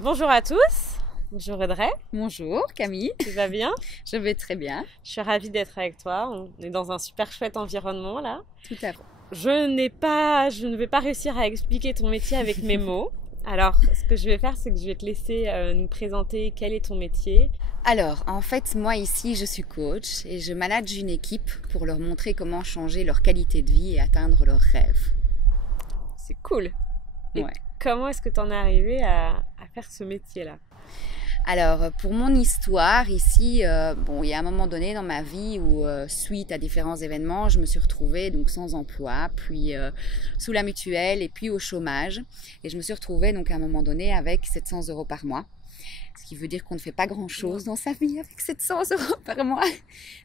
Bonjour à tous, bonjour Audrey, Bonjour Camille, tu vas bien? je vais très bien, Je suis ravie d'être avec toi, on est dans un super chouette environnement là. tout à fait. Je ne vais pas réussir à expliquer ton métier avec mes mots. Alors, ce que je vais faire, c'est que je vais te laisser nous présenter quel est ton métier. Alors, en fait, moi ici, je suis coach et je manage une équipe pour leur montrer comment changer leur qualité de vie et atteindre leurs rêves. C'est cool. Et Ouais. comment est-ce que tu en es arrivé à faire ce métier-là? Alors, pour mon histoire ici, il y a un moment donné dans ma vie où, suite à différents événements, je me suis retrouvée donc sans emploi, puis sous la mutuelle et puis au chômage. Et je me suis retrouvée donc à un moment donné avec 700 euros par mois. Ce qui veut dire qu'on ne fait pas grand-chose dans sa vie avec 700 euros par mois.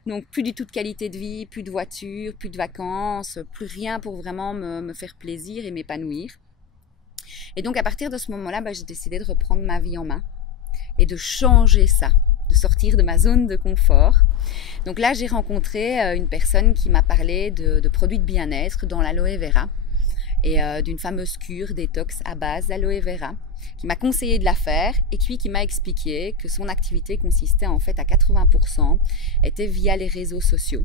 Donc plus du tout de qualité de vie, plus de voiture, plus de vacances, plus rien pour vraiment me faire plaisir et m'épanouir. Et donc à partir de ce moment-là, j'ai décidé de reprendre ma vie en main et de changer ça, de sortir de ma zone de confort. Donc là, j'ai rencontré une personne qui m'a parlé de produits de bien-être dans l'aloe vera et d'une fameuse cure détox à base d'aloe vera, qui m'a conseillé de la faire et puis qui m'a expliqué que son activité consistait en fait à 80% était via les réseaux sociaux.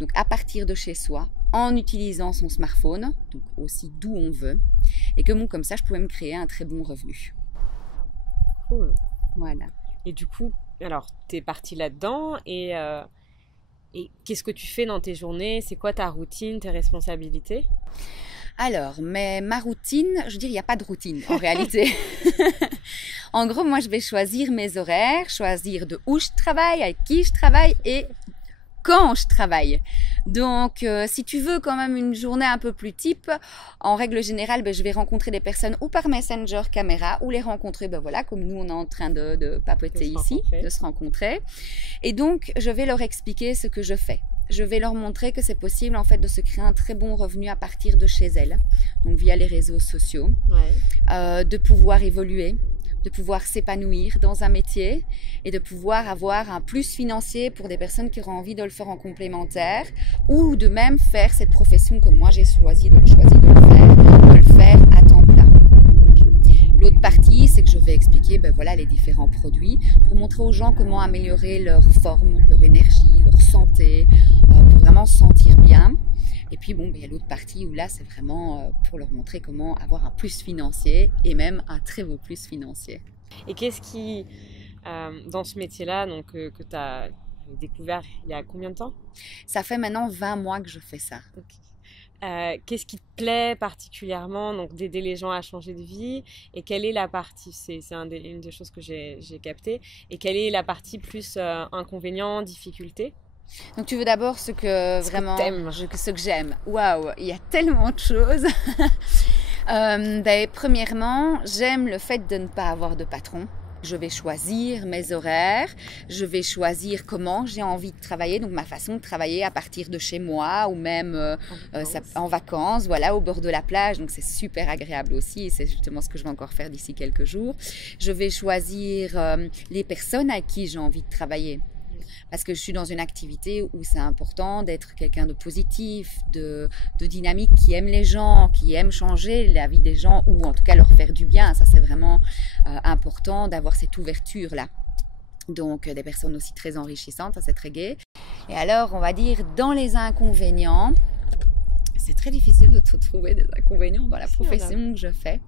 Donc à partir de chez soi, en utilisant son smartphone, donc aussi d'où on veut, et que comme ça je pouvais me créer un très bon revenu. Cool. Voilà. Et du coup, alors, t'es partie là-dedans et qu'est-ce que tu fais dans tes journées? C'est quoi ta routine, tes responsabilités? Alors, mais ma routine, je veux dire, il n'y a pas de routine en réalité. En gros, moi, je vais choisir mes horaires, choisir de où je travaille, avec qui je travaille et quand je travaille. Donc, si tu veux quand même une journée un peu plus type, en règle générale, je vais rencontrer des personnes ou par Messenger caméra ou les rencontrer, voilà, comme nous on est en train de papoter ici, de se rencontrer. Et donc, je vais leur expliquer ce que je fais. Je vais leur montrer que c'est possible en fait de se créer un très bon revenu à partir de chez elles, donc via les réseaux sociaux, de pouvoir évoluer, de pouvoir s'épanouir dans un métier et de pouvoir avoir un plus financier pour des personnes qui auront envie de le faire en complémentaire ou de même faire cette profession comme moi j'ai choisi de le faire à temps plein. L'autre partie, c'est que je vais expliquer les différents produits pour montrer aux gens comment améliorer leur forme, leur énergie, leur santé, pour vraiment se sentir bien. Et puis il y a l'autre partie où là, c'est vraiment pour leur montrer comment avoir un plus financier et même un très beau plus financier. Et qu'est-ce qui, dans ce métier-là, donc que tu as découvert il y a combien de temps? Ça fait maintenant 20 mois que je fais ça. Okay. Qu'est-ce qui te plaît particulièrement, donc d'aider les gens à changer de vie, et quelle est la partie, c'est une des choses que j'ai capté, et quelle est la partie plus inconvénient, difficulté? Donc tu veux d'abord ce que vraiment, ce que j'aime. Waouh, il y a tellement de choses. Premièrement, j'aime le fait de ne pas avoir de patron. Je vais choisir mes horaires, je vais choisir comment j'ai envie de travailler, donc ma façon de travailler à partir de chez moi ou même en vacances, voilà, au bord de la plage, donc c'est super agréable aussi et c'est justement ce que je vais encore faire d'ici quelques jours. Je vais choisir les personnes avec qui j'ai envie de travailler. Parce que je suis dans une activité où c'est important d'être quelqu'un de positif, de dynamique, qui aime les gens, qui aime changer la vie des gens ou en tout cas leur faire du bien. Ça, c'est vraiment important d'avoir cette ouverture-là. Donc, des personnes aussi très enrichissantes, ça c'est très gai. Et alors, on va dire, dans les inconvénients, c'est très difficile de trouver des inconvénients dans la profession que je fais.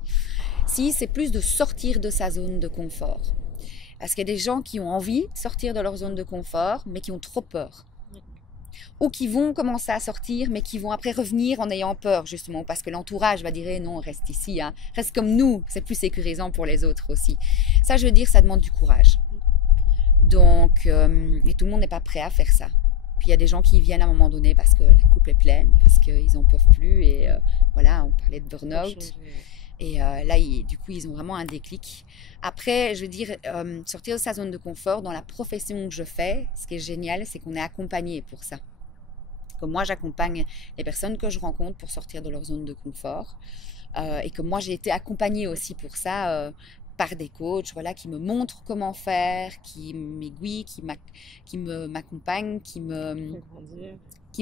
Si, c'est plus de sortir de sa zone de confort. Parce qu'il y a des gens qui ont envie de sortir de leur zone de confort, mais qui ont trop peur. Ou qui vont commencer à sortir, mais qui vont après revenir en ayant peur, justement, parce que l'entourage va dire non, reste ici, hein. Reste comme nous, c'est plus sécurisant pour les autres aussi. Ça, je veux dire, ça demande du courage. Donc, et tout le monde n'est pas prêt à faire ça. Puis il y a des gens qui viennent à un moment donné parce que la coupe est pleine, parce qu'ils n'en peuvent plus, et voilà, on parlait de burn-out. Et là, du coup, ils ont vraiment un déclic. Après, je veux dire, sortir de sa zone de confort dans la profession que je fais, ce qui est génial, c'est qu'on est accompagné pour ça. Comme moi, j'accompagne les personnes que je rencontre pour sortir de leur zone de confort. Et que moi, j'ai été accompagnée aussi pour ça par des coachs qui me montrent comment faire, qui m'aiguillent, qui m'accompagnent, qui me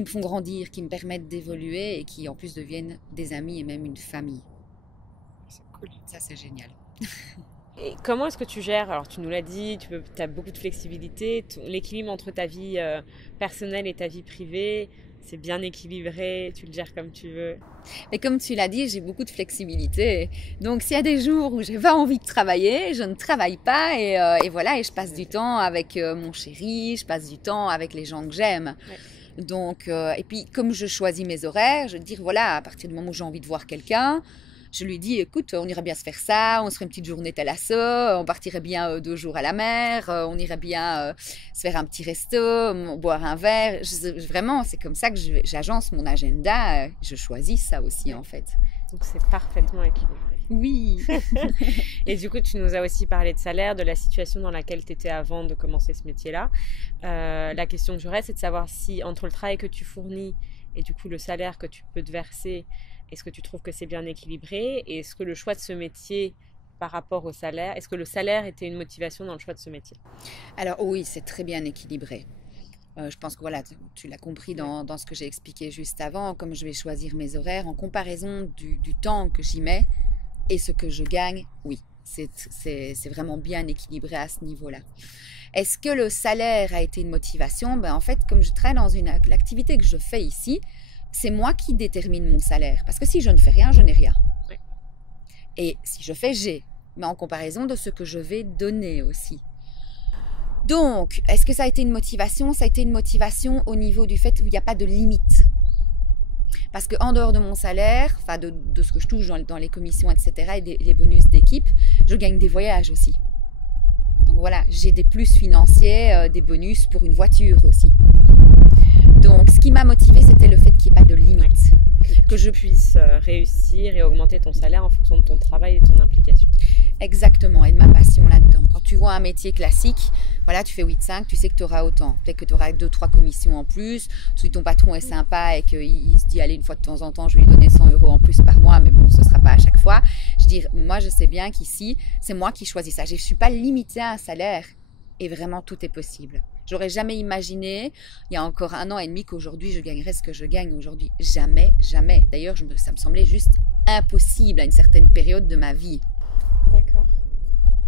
font grandir, qui me permettent d'évoluer et qui en plus deviennent des amis et même une famille. C'est cool. Ça, c'est génial. Et comment est-ce que tu gères? Alors, tu nous l'as dit, tu as beaucoup de flexibilité. L'équilibre entre ta vie personnelle et ta vie privée, c'est bien équilibré. Tu le gères comme tu veux. Mais comme tu l'as dit, j'ai beaucoup de flexibilité. Donc, s'il y a des jours où j'ai pas envie de travailler, je ne travaille pas et voilà, et je passe du temps avec mon chéri, je passe du temps avec les gens que j'aime. Ouais. Donc, et puis, comme je choisis mes horaires, je veux dire, voilà, à partir du moment où j'ai envie de voir quelqu'un, je lui dis, écoute, on irait bien se faire ça, on se ferait une petite journée thalasso, on partirait bien 2 jours à la mer, on irait bien se faire un petit resto, boire un verre. Vraiment, c'est comme ça que j'agence mon agenda, je choisis ça aussi en fait. Donc c'est parfaitement équilibré. Oui. Et du coup, tu nous as aussi parlé de salaire, de la situation dans laquelle tu étais avant de commencer ce métier-là. La question que j'aurais, c'est de savoir si entre le travail que tu fournis et du coup le salaire que tu peux te verser, est-ce que tu trouves que c'est bien équilibré? Et est-ce que le choix de ce métier par rapport au salaire, est-ce que le salaire était une motivation dans le choix de ce métier? Alors oui, c'est très bien équilibré. Je pense que voilà, tu l'as compris dans ce que j'ai expliqué juste avant, comme je vais choisir mes horaires en comparaison du temps que j'y mets et ce que je gagne, oui, c'est vraiment bien équilibré à ce niveau-là. Est-ce que le salaire a été une motivation? En fait, comme je travaille dans l'activité que je fais ici, c'est moi qui détermine mon salaire. Parce que si je ne fais rien, je n'ai rien. Oui. Et si je fais, j'ai. Mais en comparaison de ce que je vais donner aussi. Donc, est-ce que ça a été une motivation? Ça a été une motivation au niveau du fait où il n'y a pas de limite. Parce qu'en dehors de mon salaire, enfin de ce que je touche dans les commissions, etc., et les bonus d'équipe, je gagne des voyages aussi. Donc voilà, j'ai des plus financiers, des bonus pour une voiture aussi. Donc, ce qui m'a motivée, c'était le fait qu'il n'y ait pas de limite. Que je puisse réussir et augmenter ton salaire en fonction de ton travail et de ton implication. Exactement, et de ma passion là-dedans. Quand tu vois un métier classique, voilà, tu fais 8-5, tu sais que tu auras autant. Peut-être que tu auras 2-3 commissions en plus. Si ton patron est sympa et qu'il se dit, allez, une fois de temps en temps, je vais lui donner 100 € en plus par mois, mais bon, ce ne sera pas à chaque fois. Je veux dire, moi, je sais bien qu'ici, c'est moi qui choisis ça. Je ne suis pas limitée à un salaire et vraiment, tout est possible. J'aurais jamais imaginé, il y a encore 1 an et demi, qu'aujourd'hui je gagnerais ce que je gagne aujourd'hui. Jamais, jamais. D'ailleurs, ça me semblait juste impossible à une certaine période de ma vie. D'accord.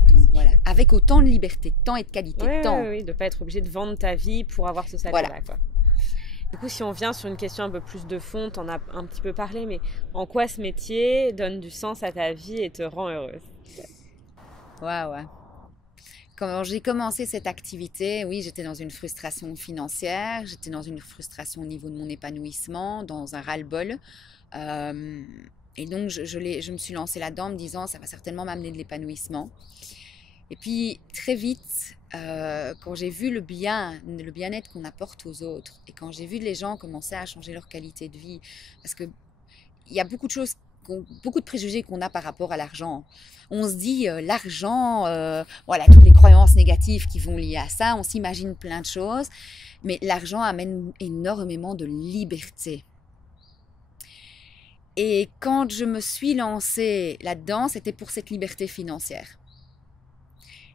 Donc voilà, avec autant de liberté, de temps et de qualité de temps. Oui, de ne pas être obligé de vendre ta vie pour avoir ce salaire-là. Voilà. Quoi. Du coup, si on vient sur une question un peu plus de fond, tu en as un petit peu parlé, mais en quoi ce métier donne du sens à ta vie et te rend heureuse? Ouais. Quand j'ai commencé cette activité, oui, j'étais dans une frustration financière, j'étais dans une frustration au niveau de mon épanouissement, dans un ras-le-bol. Et donc, je me suis lancée là-dedans en me disant, ça va certainement m'amener de l'épanouissement. Et puis, très vite, quand j'ai vu le bien-être qu'on apporte aux autres, et quand j'ai vu les gens commencer à changer leur qualité de vie, parce qu'il y a beaucoup de préjugés qu'on a par rapport à l'argent. On se dit l'argent, voilà, toutes les croyances négatives qui vont lier à ça, on s'imagine plein de choses, mais l'argent amène énormément de liberté. Et quand je me suis lancée là-dedans, c'était pour cette liberté financière.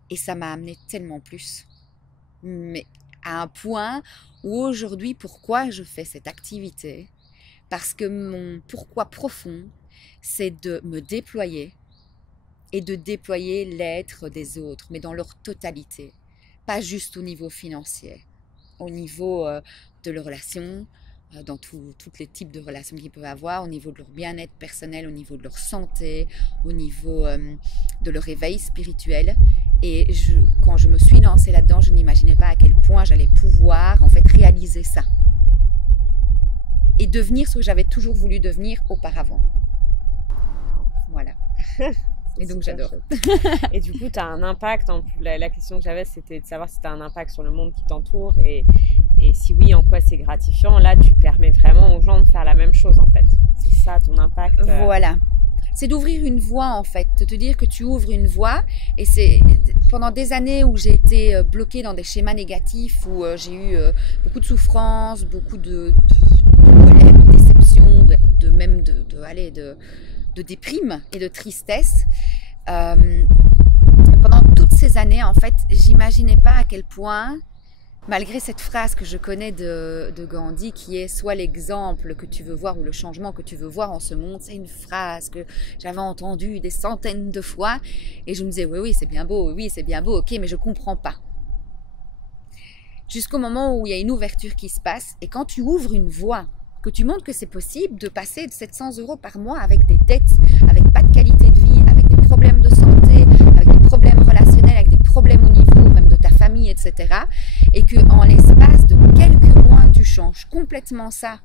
Et ça m'a amené tellement plus. Mais à un point où aujourd'hui, pourquoi je fais cette activité? Parce que mon pourquoi profond, c'est de me déployer et de déployer l'être des autres, mais dans leur totalité. Pas juste au niveau financier, au niveau de leurs relations, dans tous les types de relations qu'ils peuvent avoir, au niveau de leur bien-être personnel, au niveau de leur santé, au niveau de leur éveil spirituel. Et quand je me suis lancée là-dedans, je n'imaginais pas à quel point j'allais pouvoir en fait réaliser ça. Et devenir ce que j'avais toujours voulu devenir auparavant. Voilà. Et donc j'adore. Et du coup, tu as un impact. La question que j'avais, c'était de savoir si tu as un impact sur le monde qui t'entoure. Et si oui, en quoi c'est gratifiant. Là, tu permets vraiment aux gens de faire la même chose, en fait. C'est ça, ton impact. Voilà. C'est d'ouvrir une voie, en fait. De te dire que tu ouvres une voie. Et c'est pendant des années où j'ai été bloquée dans des schémas négatifs, où j'ai eu beaucoup de souffrance, beaucoup de colère, de déception, de déprime et de tristesse. Pendant toutes ces années, en fait, j'imaginais pas à quel point Malgré cette phrase que je connais de Gandhi qui est « Sois l'exemple que tu veux voir ou le changement que tu veux voir en ce monde », c'est une phrase que j'avais entendue des centaines de fois et je me disais « Oui, c'est bien beau, oui, c'est bien beau, ok, mais je comprends pas ». Jusqu'au moment où il y a une ouverture qui se passe et quand tu ouvres une voie, que tu montres que c'est possible de passer de 700 € par mois avec des dettes, avec pas de qualité de vie, avec des problèmes de santé, avec des problèmes relationnels, avec des problèmes au niveau même de ta famille, etc. Et qu'en l'espace de quelques mois, tu changes complètement ça.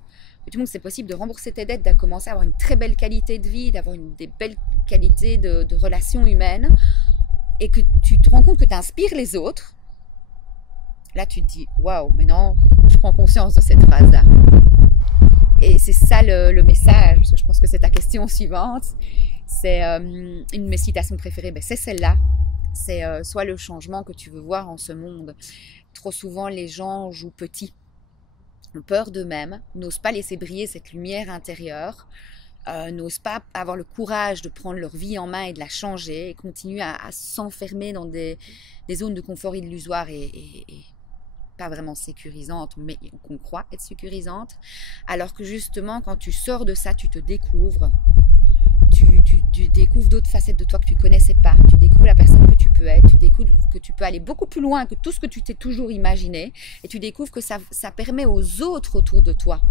Que tu montres que c'est possible de rembourser tes dettes, de commencer à avoir une très belle qualité de vie, d'avoir des belles qualités de relations humaines, et que tu te rends compte que tu inspires les autres. Là, tu te dis, waouh, maintenant, je prends conscience de cette phrase-là. Et c'est ça le message, parce que je pense que c'est ta question suivante. C'est une de mes citations préférées, ben c'est celle-là. C'est soit le changement que tu veux voir en ce monde. Trop souvent, les gens jouent petit, ont peur d'eux-mêmes, n'osent pas laisser briller cette lumière intérieure, n'osent pas avoir le courage de prendre leur vie en main et de la changer, et continuent à s'enfermer dans des zones de confort illusoires et pas vraiment sécurisante, mais qu'on croit être sécurisante, alors que justement, quand tu sors de ça, tu te découvres, tu découvres d'autres facettes de toi que tu connaissais pas, tu découvres la personne que tu peux être, tu découvres que tu peux aller beaucoup plus loin que tout ce que tu t'es toujours imaginé, et tu découvres que ça permet aux autres autour de toi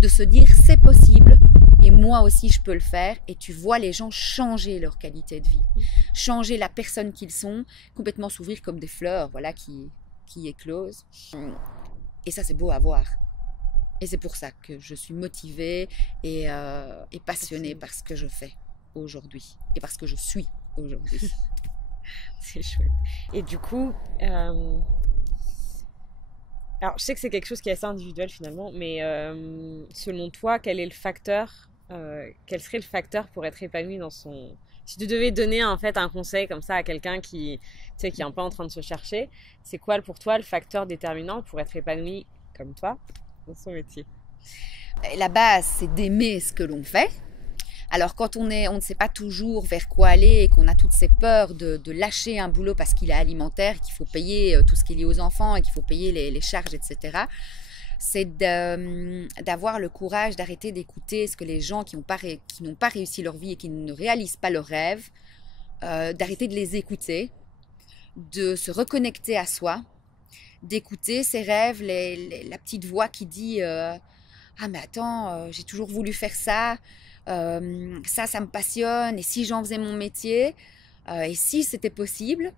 de se dire c'est possible, et moi aussi je peux le faire, et tu vois les gens changer leur qualité de vie, changer la personne qu'ils sont, complètement s'ouvrir comme des fleurs, voilà, qui éclose. Et ça, c'est beau à voir. Et c'est pour ça que je suis motivée et passionnée par ce que je fais aujourd'hui et parce que je suis aujourd'hui. C'est chouette. Et du coup, alors je sais que c'est quelque chose qui est assez individuel finalement, mais selon toi, quel serait le facteur pour être épanoui dans son... Si tu devais donner en fait un conseil comme ça à quelqu'un qui est un peu en train de se chercher, c'est quoi pour toi le facteur déterminant pour être épanoui comme toi dans son métier? La base, c'est d'aimer ce que l'on fait. Alors quand on ne sait pas toujours vers quoi aller et qu'on a toutes ces peurs de lâcher un boulot parce qu'il est alimentaire, qu'il faut payer tout ce qui est lié aux enfants et qu'il faut payer les charges, etc., c'est d'avoir le courage d'arrêter d'écouter ce que les gens qui n'ont pas réussi leur vie et qui ne réalisent pas leurs rêves, d'arrêter de les écouter, de se reconnecter à soi, d'écouter ses rêves, la petite voix qui dit ah mais attends, j'ai toujours voulu faire ça, ça me passionne, et si j'en faisais mon métier, et si c'était possible,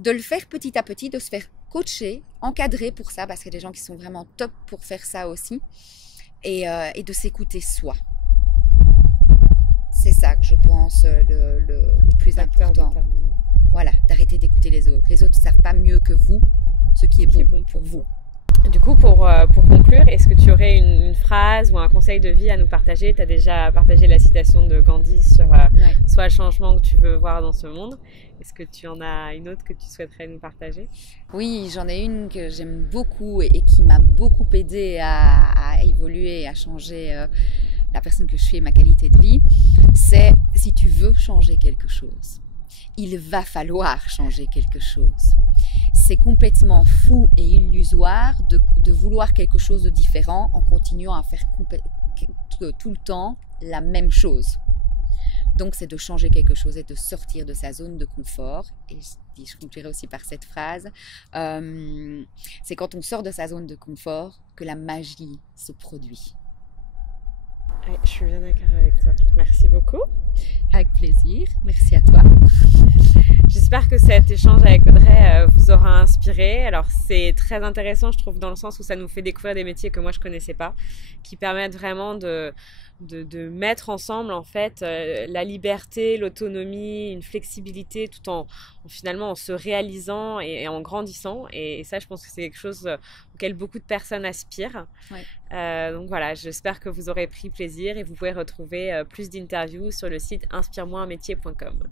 de le faire petit à petit, de se faire coacher, encadrer pour ça, parce qu'il y a des gens qui sont vraiment top pour faire ça aussi, et de s'écouter soi. C'est ça que je pense le plus important. Voilà, d'arrêter d'écouter les autres. Les autres ne savent pas mieux que vous ce qui est bon pour vous. Du coup, pour conclure, est-ce que tu aurais une phrase ou un conseil de vie à nous partager? Tu as déjà partagé la citation de Gandhi sur soit le changement que tu veux voir dans ce monde. Est-ce que tu en as une autre que tu souhaiterais nous partager? Oui, j'en ai une que j'aime beaucoup et qui m'a beaucoup aidée à évoluer, à changer la personne que je suis et ma qualité de vie. C'est si tu veux changer quelque chose, il va falloir changer quelque chose. C'est complètement fou et illusoire de vouloir quelque chose de différent en continuant à faire tout le temps la même chose. Donc c'est de changer quelque chose et de sortir de sa zone de confort. Et je conclurai aussi par cette phrase, c'est quand on sort de sa zone de confort que la magie se produit. Ouais, je suis bien d'accord avec toi. Merci beaucoup. Avec plaisir. Merci à toi. J'espère que cet échange avec Audrey vous aura inspiré. Alors c'est très intéressant, je trouve, dans le sens où ça nous fait découvrir des métiers que moi je connaissais pas, qui permettent vraiment de mettre ensemble en fait la liberté, l'autonomie, une flexibilité, tout en finalement en se réalisant et en grandissant. Et ça, je pense que c'est quelque chose auquel beaucoup de personnes aspirent. Ouais. Donc voilà, j'espère que vous aurez pris plaisir et vous pouvez retrouver plus d'interviews sur le site inspire-moi-un-métier.com.